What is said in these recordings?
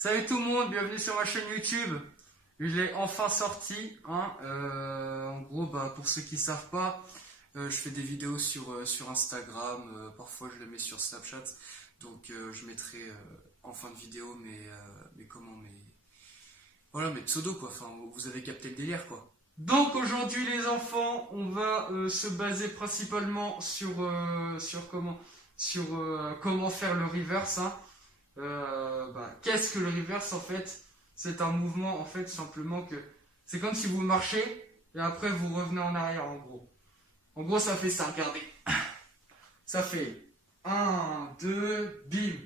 Salut tout le monde, bienvenue sur ma chaîne YouTube. Il est enfin sorti. En gros, pour ceux qui ne savent pas, je fais des vidéos sur Instagram. Parfois, je les mets sur Snapchat. Donc, je mettrai en fin de vidéo mes pseudos quoi. Enfin, vous avez capté le délire quoi. Donc aujourd'hui, les enfants, on va se baser principalement sur comment faire le reverse. Qu'est-ce que le reverse en fait? C'est un mouvement en fait simplement que c'est comme si vous marchez et après vous revenez en arrière en gros. En gros ça fait ça, regardez. Ça fait un, 2, bim,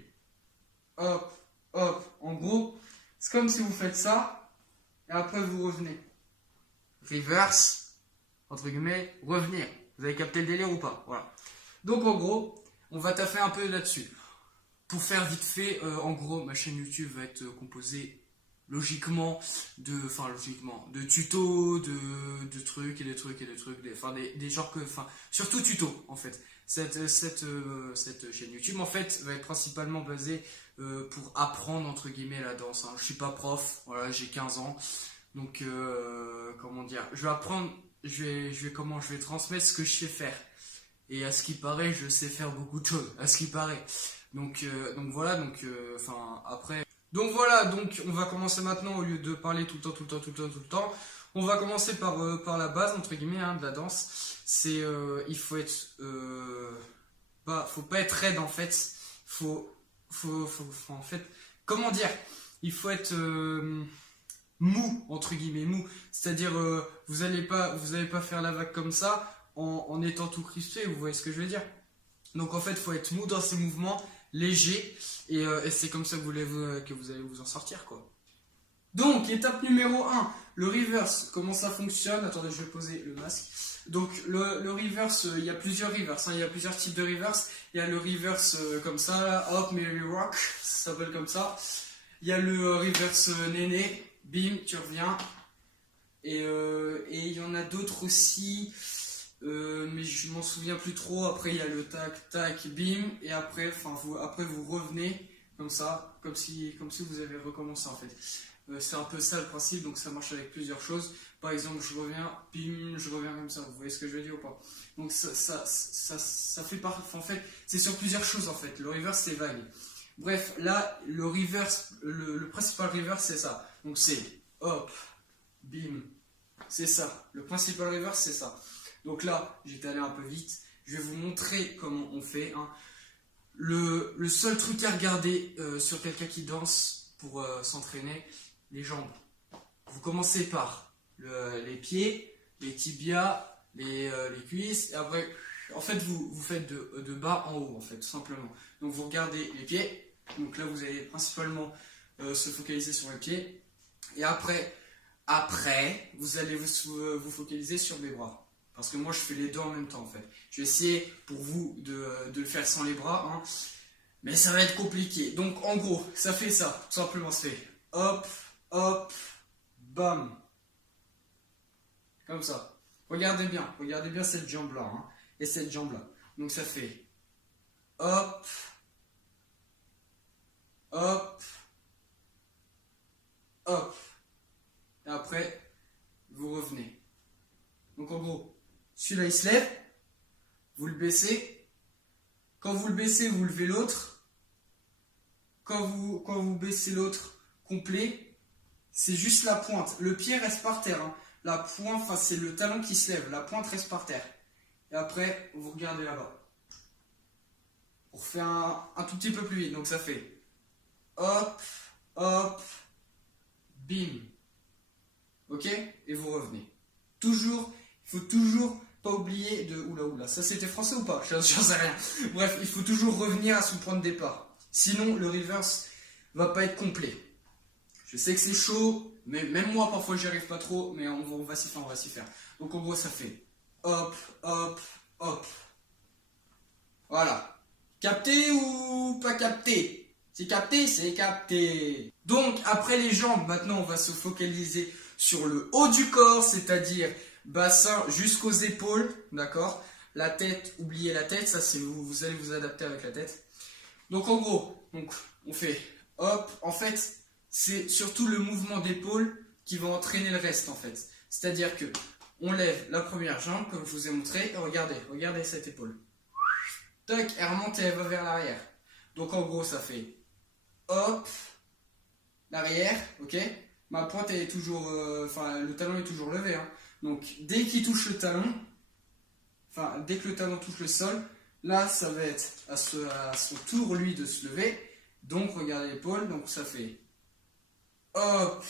hop, hop. En gros, c'est comme si vous faites ça et après vous revenez. Reverse, entre guillemets, revenir. Vous avez capté le délire ou pas? Voilà. Donc en gros, on va taffer un peu là-dessus. Pour faire vite fait, en gros, ma chaîne YouTube va être composée logiquement de tutos, de trucs et des trucs et des trucs, des genres surtout tutos en fait. Cette chaîne YouTube en fait va être principalement basée pour apprendre entre guillemets la danse. Je suis pas prof, voilà, j'ai 15 ans, donc comment dire, je vais apprendre, je vais transmettre ce que je sais faire. Et à ce qui paraît, je sais faire beaucoup de choses. À ce qui paraît. Donc voilà, après. Donc voilà, donc on va commencer maintenant au lieu de parler tout le temps. On va commencer par la base entre guillemets de la danse. C'est il faut être faut pas être raide en fait. En fait, comment dire, il faut être mou entre guillemets mou. C'est-à-dire vous allez pas faire la vague comme ça en étant tout crispé. Vous voyez ce que je veux dire? Donc en fait, il faut être mou dans ses mouvements, léger, et c'est comme ça que vous allez vous en sortir, quoi. Donc, étape numéro 1, le reverse, comment ça fonctionne? Attendez, je vais poser le masque. Donc, le reverse, il y a plusieurs reverse, il y a plusieurs types de reverse. Il y a le reverse comme ça, là, hop, Mary Rock, ça s'appelle comme ça. Il y a le reverse néné, bim, tu reviens. Et il y en a d'autres aussi. Mais je m'en souviens plus trop. Après il y a le tac tac bim et après vous revenez comme ça, comme si vous avez recommencé en fait. C'est un peu ça le principe, donc ça marche avec plusieurs choses. Par exemple, je reviens, bim, je reviens comme ça. Vous voyez ce que je veux dire ou pas? Donc ça fait en fait, c'est sur plusieurs choses en fait. Le reverse c'est vague. Bref, là le reverse, le principal reverse c'est ça. Donc c'est hop, bim, c'est ça. Le principal reverse c'est ça. Donc là, j'étais allé un peu vite. Je vais vous montrer comment on fait. Le seul truc à regarder sur quelqu'un qui danse pour s'entraîner, les jambes. Vous commencez par les pieds, les tibias, les cuisses. Et après, en fait, vous faites de bas en haut, en fait, tout simplement. Donc vous regardez les pieds. Donc là, vous allez principalement se focaliser sur les pieds. Et après vous allez vous focaliser sur les bras. Parce que moi je fais les deux en même temps en fait. Je vais essayer pour vous de le faire sans les bras, mais ça va être compliqué. Donc en gros, ça fait ça, tout simplement ça fait hop, hop, bam. Comme ça. Regardez bien cette jambe là, et cette jambe là. Donc ça fait hop, hop, hop. Et après, vous revenez. Donc en gros, celui-là il se lève, vous le baissez. Quand vous le baissez, vous levez l'autre. Quand vous baissez l'autre complet, c'est juste la pointe. Le pied reste par terre. La pointe, c'est le talon qui se lève. La pointe reste par terre. Et après, vous regardez là-bas. On refait un tout petit peu plus vite. Donc ça fait hop, hop, bim. Ok? Et vous revenez. Toujours, il faut toujours pas oublier de... Oula, ça c'était français ou pas? J'en sais rien. Bref, il faut toujours revenir à son point de départ. Sinon, le reverse va pas être complet. Je sais que c'est chaud, mais même moi parfois j'y arrive pas trop, mais on va s'y faire. Donc en gros, ça fait hop, hop, hop. Voilà. Capté ou pas capté? C'est capté, c'est capté. Donc, après les jambes, maintenant on va se focaliser sur le haut du corps, c'est-à-dire bassin jusqu'aux épaules, d'accord? La tête, oubliez la tête, ça c'est vous allez vous adapter avec la tête. Donc en gros, on fait hop, en fait, c'est surtout le mouvement d'épaule qui va entraîner le reste en fait. C'est-à-dire que on lève la première jambe comme je vous ai montré, et regardez cette épaule. Tac, elle remonte et elle va vers l'arrière. Donc en gros ça fait hop, l'arrière, ok. Ma pointe elle est toujours, le talon est toujours levé. Hein. Donc dès qu'il touche le talon, dès que le talon touche le sol, là ça va être à son tour lui de se lever. Donc regardez l'épaule, donc ça fait hop,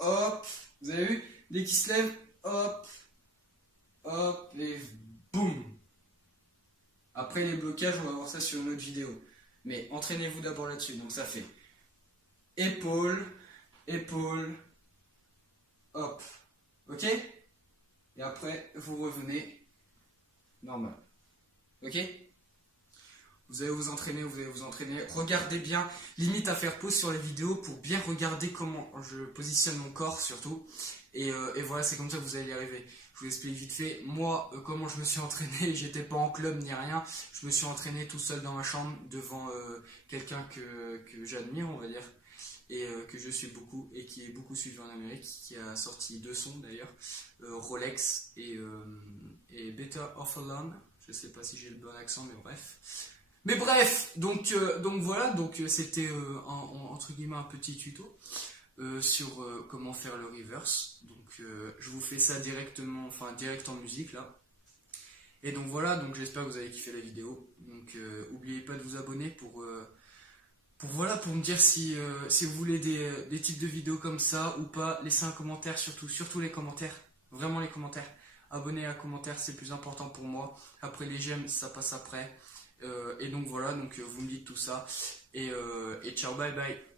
hop, vous avez vu? Dès qu'il se lève, hop, hop, et boum. Après les blocages, on va voir ça sur une autre vidéo. Mais entraînez-vous d'abord là-dessus. Donc ça fait épaule, épaule, hop. Ok? Et après, vous revenez normal. Ok? Vous allez vous entraîner, vous allez vous entraîner. Regardez bien, limite à faire pause sur les vidéos pour bien regarder comment je positionne mon corps surtout. Et voilà, c'est comme ça que vous allez y arriver. Je vous explique vite fait. Moi, comment je me suis entraîné, j'étais pas en club ni rien. Je me suis entraîné tout seul dans ma chambre devant quelqu'un que j'admire, on va dire. Et que je suis beaucoup et qui est beaucoup suivi en Amérique, qui a sorti 2 sons d'ailleurs, Rolex et Better Off Alone. Je sais pas si j'ai le bon accent, mais bref. Mais bref, donc voilà, donc c'était entre guillemets un petit tuto sur comment faire le reverse. Donc je vous fais ça directement, direct en musique là. Et donc voilà, donc j'espère que vous avez kiffé la vidéo. Donc n'oubliez pas de vous abonner pour me dire si vous voulez des types de vidéos comme ça ou pas. Laissez un commentaire, surtout les commentaires, vraiment les commentaires. Abonnez à commentaire, c'est le plus important pour moi. Après les j'aime, ça passe après. Et donc voilà, donc vous me dites tout ça. Et ciao, bye bye.